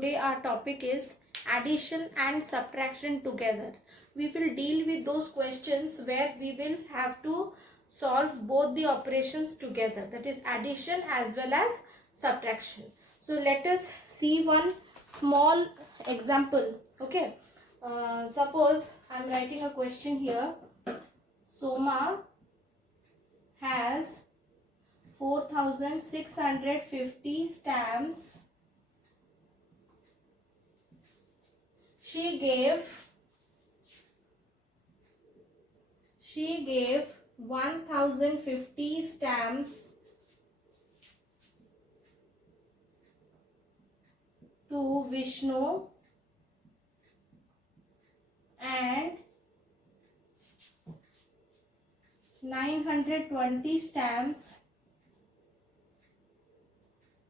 today our topic is addition and subtraction together. We will deal with those questions where we will have to solve both the operations together, that is addition as well as subtraction. So let us see one small example. Okay, suppose I am writing a question here. Soma has 4650 stamps. She gave 1050 stamps to Vishnu and 920 stamps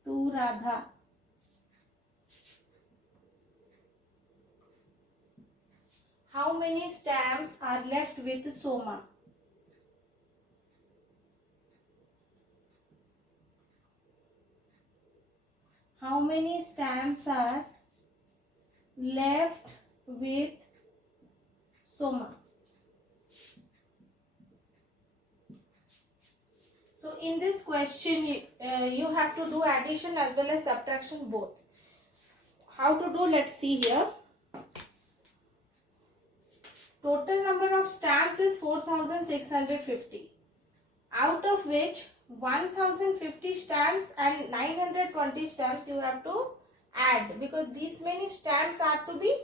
to Radha. How many stamps are left with Soma? How many stamps are left with Soma? So in this question, you have to do addition as well as subtraction both. How to do? Let's see here. Total number of stamps is 4650. Out of which 1050 stamps and 920 stamps you have to add, because these many stamps are to be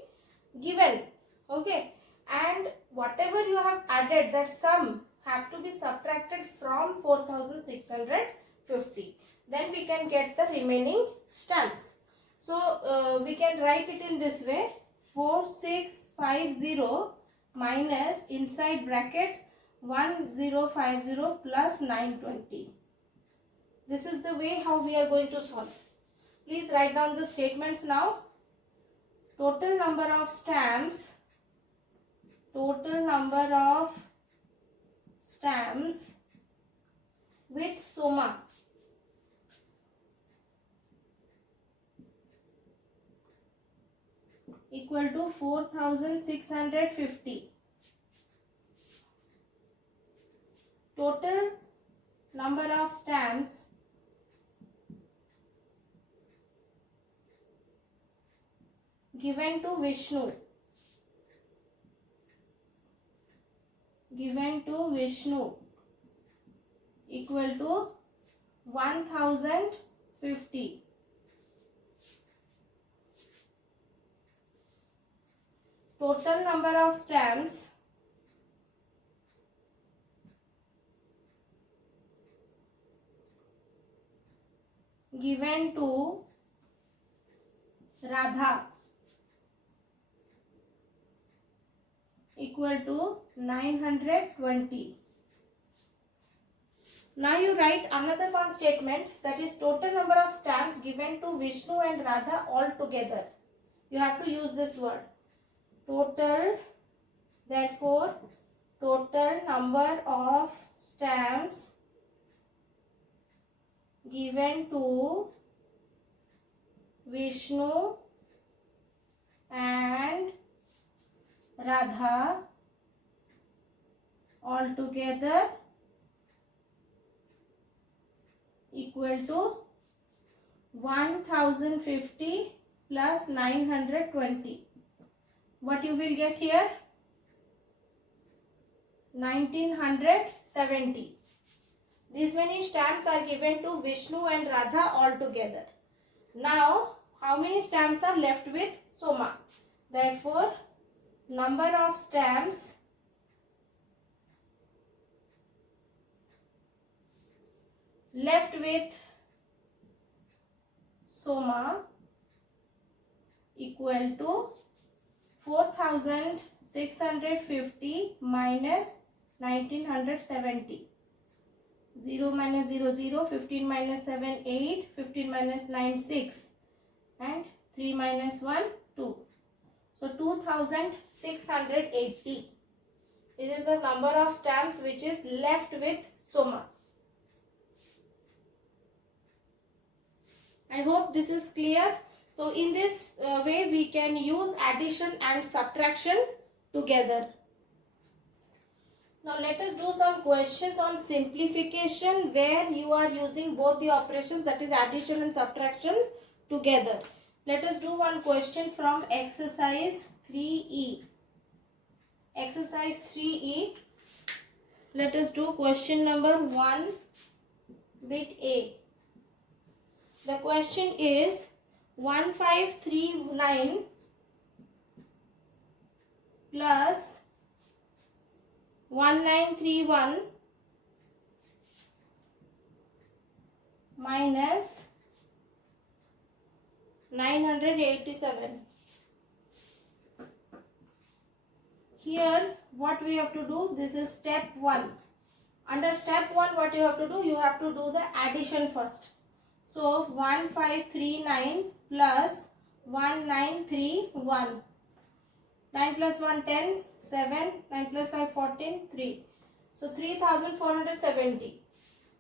given. Okay, and whatever you have added, that sum have to be subtracted from 4650. Then we can get the remaining stamps. So we can write it in this way: 4650 minus inside bracket 1050 plus 920. This is the way how we are going to solve. Please write down the statements now. Total number of stamps with Soma. Equal to 4650. Total number of stamps given to Vishnu. Equal to 1050. Total number of stamps given to Radha equal to 920. Now you write another one statement, that is total number of stamps given to Vishnu and Radha all together. You have to use this word. Total, therefore, total number of stamps given to Vishnu and Radha all together equal to 1050 plus 920. What you will get here? 1970. These many stamps are given to Vishnu and Radha all together. Now, how many stamps are left with Soma? Therefore, number of stamps left with Soma equal to 4650 minus 1970. 0 minus 0, 0, 15 minus 7, 8, 15 minus 9, 6, and 3 minus 1, 2. So 2680. This is the number of stamps which is left with Soma. I hope this is clear. So in this way we can use addition and subtraction together. Now let us do some questions on simplification where you are using both the operations, that is addition and subtraction, together. Let us do one question from exercise 3E. Exercise 3E. Let us do question number 1, bit A. The question is 1539 plus 1931 minus 987. Here what we have to do, this is step 1. Under step 1 what you have to do, you have to do the addition first. So 1539 plus 1931. 9 plus 1 10, 7, 9 plus 5 14, 3. So 3470.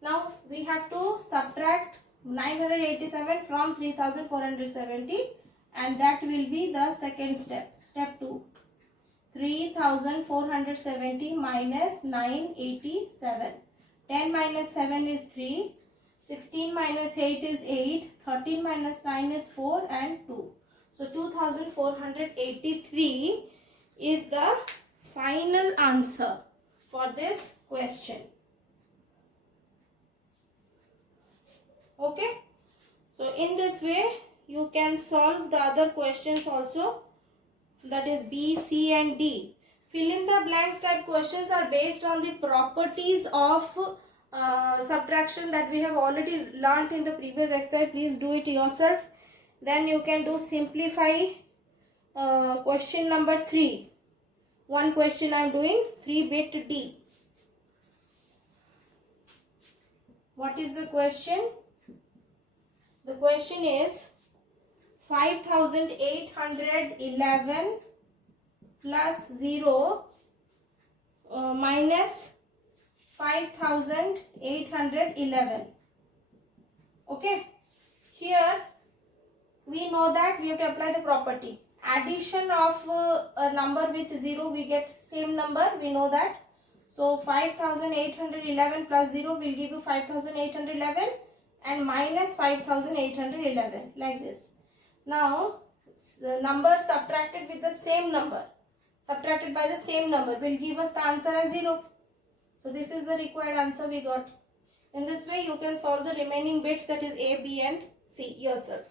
Now we have to subtract 987 from 3470 and that will be the second step. Step 2. 3470 minus 987. 10 minus 7 is 3. 16 minus 8 is 8. 13 minus 9 is 4 and 2. So 2483 is the final answer for this question. Okay. So in this way you can solve the other questions also, that is B, C and D. Fill in the blanks type questions are based on the properties of subtraction that we have already learnt in the previous exercise. Please do it yourself. Then you can do simplify question number 3. One question I am doing, 3 bit D. What is the question? The question is 5811 plus 0 minus 5811. Okay. Here we know that we have to apply the property. Addition of a number with 0, we get same number, we know that. So 5811 plus 0 will give you 5811 and minus 5811, like this. Now the number subtracted with the same number, subtracted by the same number, will give us the answer as 0. So this is the required answer we got. In this way you can solve the remaining bits, that is A, B and C yourself.